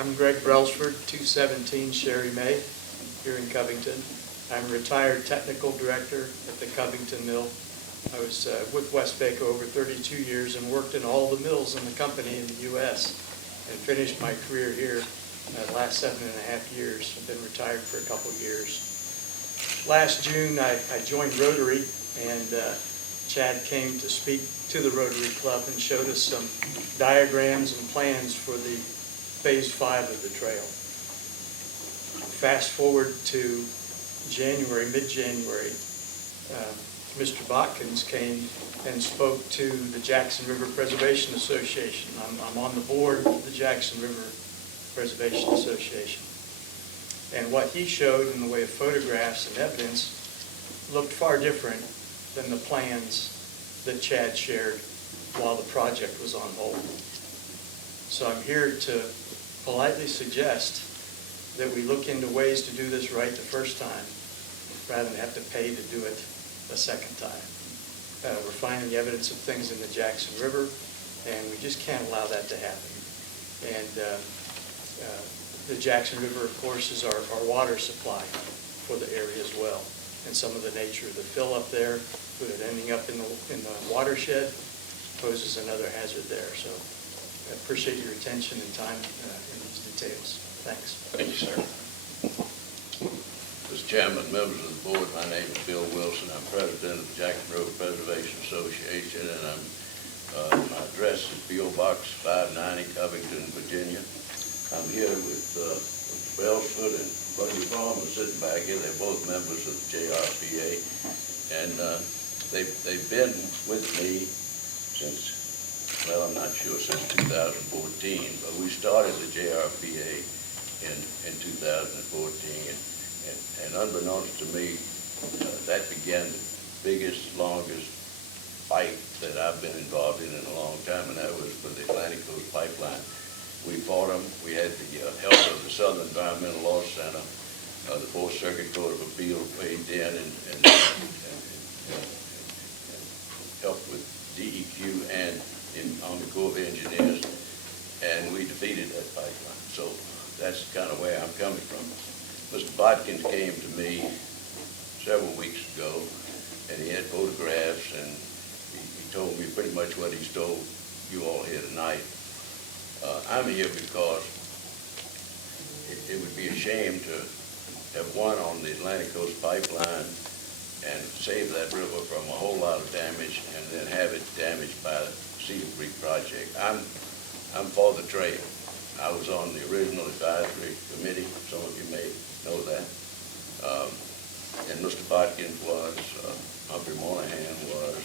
I'm Greg Brelsford, 217 Sherry May, here in Covington. I'm a retired technical director at the Covington Mill. I was with Westvaco over 32 years and worked in all the mills in the company in the U.S. and finished my career here the last 7.5 years. I've been retired for a couple years. Last June, I joined Rotary, and Chad came to speak to the Rotary Club and showed us some diagrams and plans for the Phase 5 of the trail. Fast forward to January, mid-January, Mr. Botkin came and spoke to the Jackson River Preservation Association. I'm on the board of the Jackson River Preservation Association. And what he showed in the way of photographs and evidence looked far different than the plans that Chad shared while the project was on hold. So I'm here to politely suggest that we look into ways to do this right the first time rather than have to pay to do it a second time. We're finding evidence of things in the Jackson River, and we just can't allow that to happen. And the Jackson River, of course, is our water supply for the area as well. And some of the nature of the fill up there, with it ending up in the watershed, poses another hazard there. So I appreciate your attention and time in these details. Thanks. Thank you, sir. Mr. Chairman, members of the board, my name is Bill Wilson. I'm president of the Jackson River Preservation Association, and my address is P.O. Box 590, Covington, Virginia. I'm here with Brelsford and Buddy Farmer sitting back here. They're both members of the JRPA, and they've been with me since, well, I'm not sure, since 2014, but we started the JRPA in 2014, and unbeknownst to me, that began the biggest, longest fight that I've been involved in a long time, and that was for the Atlantic Coast Pipeline. We fought them. We had the help of the Southern Environmental Law Center. The Fourth Circuit Court of Appeal weighed in and helped with DEQ and in Army Corps of Engineers, and we defeated that pipeline. So that's kind of where I'm coming from. Mr. Botkin came to me several weeks ago, and he had photographs, and he told me pretty much what he's told you all here tonight. I'm here because it would be a shame to have won on the Atlantic Coast Pipeline and save that river from a whole lot of damage and then have it damaged by the Cedar Creek project. I'm for the trail. I was on the original advisory committee. Some of you may know that. And Mr. Botkin was, Humphrey Monahan was,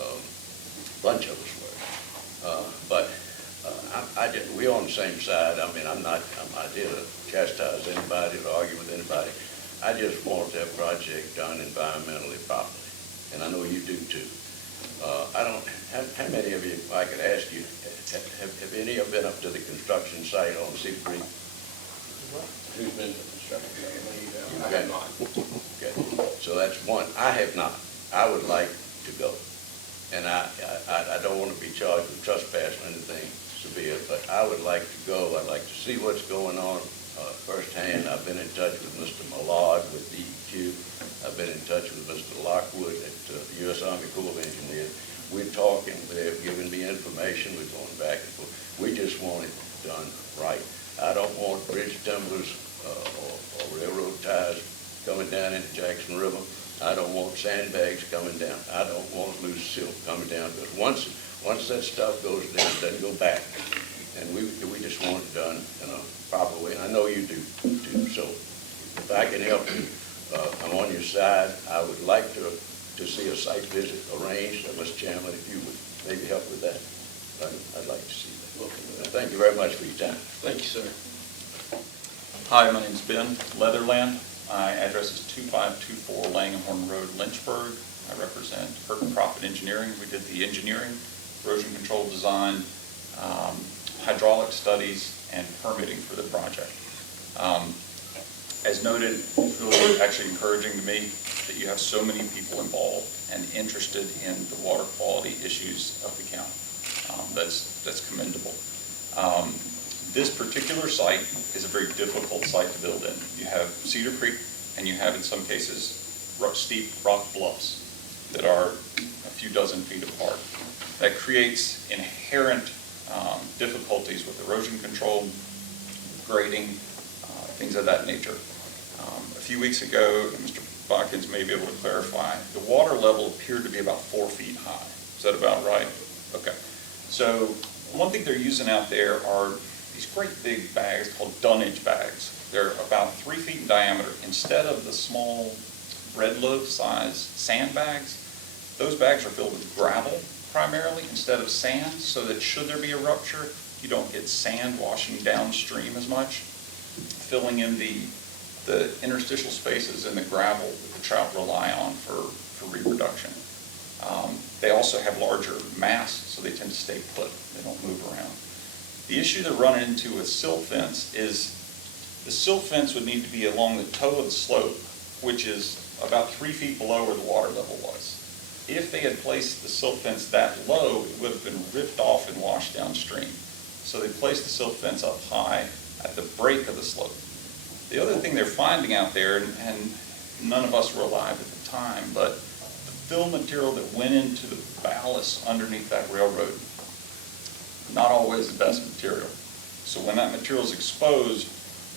a bunch of us were. But we're on the same side. I mean, I'm not here to chastise anybody or argue with anybody. I just want that project done environmentally properly, and I know you do too. How many of you, if I could ask you, have any of you been up to the construction site on Cedar Creek? Who's been to the construction site? I have not. Okay, so that's one. I have not. I would like to go, and I don't want to be charged with trespass or anything severe, but I would like to go. I'd like to see what's going on firsthand. I've been in touch with Mr. Millard with DEQ. I've been in touch with Mr. Lockwood at the U.S. Army Corps of Engineers. We're talking. They're giving me information. We're going back and forth. We just want it done right. I don't want bridge timbers or railroad ties coming down into Jackson River. I don't want sandbags coming down. I don't want loose silt coming down, because once that stuff goes down, it doesn't go back. And we just want it done in a proper way. And I know you do too. So if I can help you, I'm on your side. I would like to see a site visit arranged. Mr. Chairman, if you would maybe help with that, I'd like to see that. Okay. Thank you very much for your time. Thank you, sir. Hi, my name is Ben Leatherland. My address is 2524 Langhorne Road, Lynchburg. I represent Hurt Profit Engineering. We did the engineering, erosion control design, hydraulic studies, and permitting for the project. As noted, it's really actually encouraging to me that you have so many people involved and interested in the water quality issues of the county. That's commendable. This particular site is a very difficult site to build in. You have Cedar Creek, and you have, in some cases, steep rock bluffs that are a few dozen feet apart. That creates inherent difficulties with erosion control, grading, things of that nature. A few weeks ago, Mr. Botkin may be able to clarify, the water level appeared to be about 4 feet high. Is that about right? Okay. So one thing they're using out there are these great big bags called dunnage bags. They're about 3 feet in diameter. Instead of the small bread loaf size sandbags, those bags are filled with gravel primarily instead of sand, so that should there be a rupture, you don't get sand washing downstream as much, filling in the interstitial spaces in the gravel that the trout rely on for reproduction. They also have larger mass, so they tend to stay put. They don't move around. The issue they're running into with silt fence is the silt fence would need to be along the toe of the slope, which is about 3 feet below where the water level was. If they had placed the silt fence that low, it would have been ripped off and washed downstream. So they placed the silt fence up high at the break of the slope. The other thing they're finding out there, and none of us were alive at the time, but the fill material that went into the ballast underneath that railroad, not always the best material. So when that material is exposed,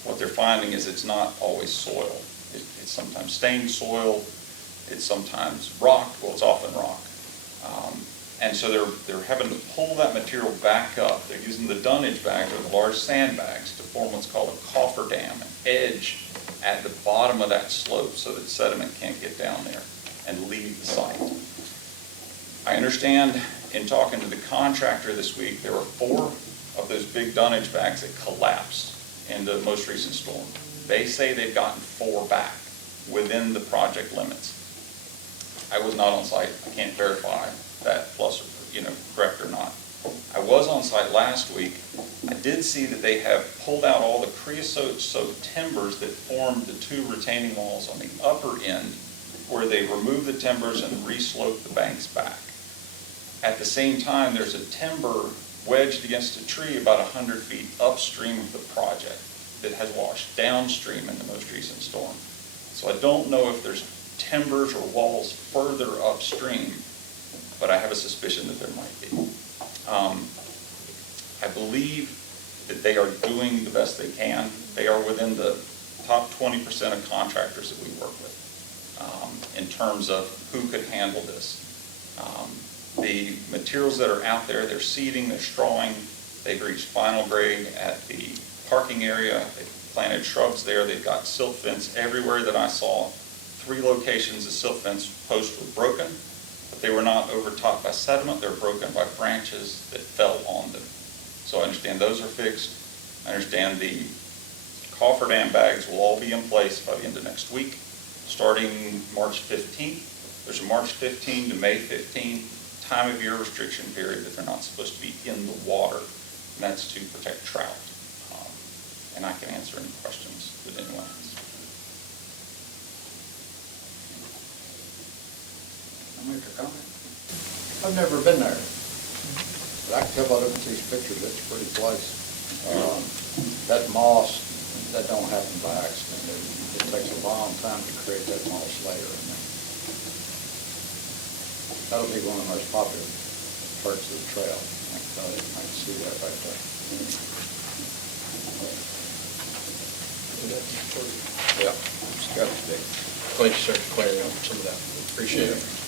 what they're finding is it's not always soil. It's sometimes stained soil, it's sometimes rock, well, it's often rock. And so they're having to pull that material back up. They're using the dunnage bags, or the large sandbags, to form what's called a cofferdam, an edge at the bottom of that slope so that sediment can't get down there and leave the site. I understand in talking to the contractor this week, there were 4 of those big dunnage bags that collapsed in the most recent storm. They say they've gotten 4 back within the project limits. I was not on site. I can't verify that plus, correct or not. I was on site last week. I did see that they have pulled out all the creosote-soaked timbers that formed the 2 retaining walls on the upper end, where they removed the timbers and re-sloped the banks back. At the same time, there's a timber wedged against a tree about 100 feet upstream of the project that has washed downstream in the most recent storm. So I don't know if there's timbers or walls further upstream, but I have a suspicion that there might be. I believe that they are doing the best they can. They are within the top 20% of contractors that we work with in terms of who could handle this. The materials that are out there, they're seeding, they're strawing, they've reached final grade at the parking area, they've planted shrubs there, they've got silt fence everywhere that I saw. 3 locations the silt fence posts were broken, but they were not overtopped by sediment, they were broken by branches that fell on them. So I understand those are fixed. I understand the cofferdam bags will all be in place by the end of next week, starting March 15th. There's a March 15 to May 15 time of year restriction period that they're not supposed to be in the water, and that's to protect trout. And I can answer any questions that anyone has. I'll make a comment. I've never been there, but I can tell by looking at these pictures, it's a pretty place. That moss, that don't happen by accident. It takes a long time to create that moss layer in there. That'll be one of the most popular parts of the trail. I can tell you, I can see that right there. Yeah, it's got to be. Thank you, sir, for clearing up some of that. Appreciate it.